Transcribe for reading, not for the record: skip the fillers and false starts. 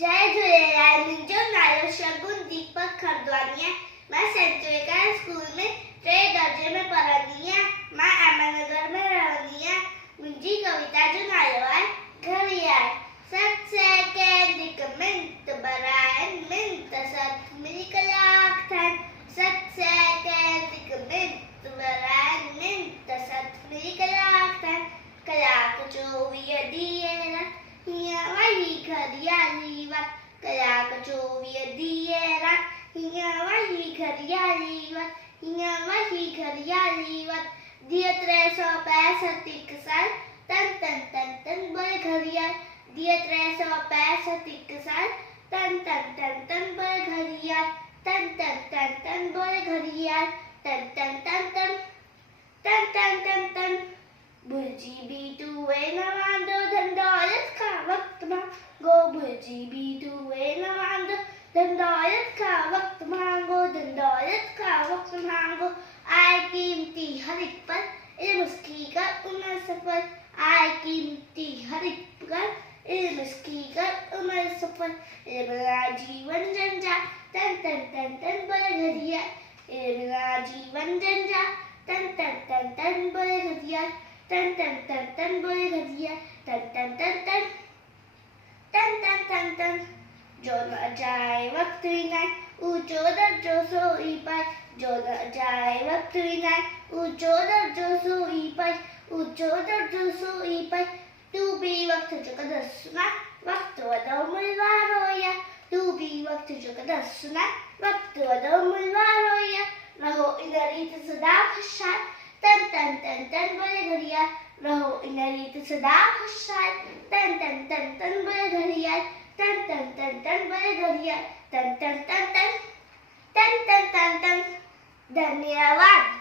जय झूलेलाल। मुंहिंजो नालो शगुन दीपक खरदवानी आहे। मां सेंट विवेकानंद स्कूल में 3 दर्जे में पढ़ंदी आहियां। मां अहमदनगर में रहंदी आहियां। मुंहिंजी कविता जो नालो आहे घड़ियाल। सत सेकंड हिक मिंट बराइन मिंट सत मिली कलाक थियनि। सत सेकंड हिक मिंट बराइन मिंट सत मिली कलाक थियनि। कलाक 24 ॾींहं हीअं वही घड़ियाली वक़्त। कलाक 24 ॾींहं हीअं वही घड़ियाली वक़्त। हीअं वही घड़ियाली वक़्त। दिए 365 हिक साल तन तन तन तन बोले घड़ियाल। दिए 365 हिक साल तन तन तन तन बोले घड़ियाल। तन तन तन तन बोले घड़ियाल। तन तन तन तन तन तन तन तन भुलिजी बि तूं न वांदो धन दौलत खां वक़्त मांगो। भुलिजी बि तूं न वांदो धन दौलत खां वक़्त मांगो। धन दौलत खां वक़्त मांगो। आए कीमती हर एक पल इल्म की कर उम्र सफल। आए कीमती हर एक पल इल्म की कर उम्र सफल। इल्म जीवन जंजा तन तन तन तन बोले घड़ियाल। इल्म जीवन जंजा तन तन तन तन बोले घड़ियाल। तन तन तन तन बोले घड़ियाल। तन तन तन तन तन तन तन तन जो न जाए वक्त विनाए ऊंचो दर्जो सोई पाए। जो न जाए वक्त विनाए ऊंचो दर्जो सोई पाए। ऊंचो दर्जो सोई पाए। तू भी वक्त जो कदर सुना वक्त वॾो मुल्ह वारो या। तू भी वक्त जो कदर सुना वक्त वॾो मुल्ह वारो या। रहो इन रीत सदा खुशहाल तन तन तन तन बोले घड़ियाल। रहो इन रीत सदा खुशहाल तन तन तन तन बोले घड़ियाल। तन तन तन तन बोले घड़ियाल। तन तन तन तन तन तन तन तन। धन्यवाद।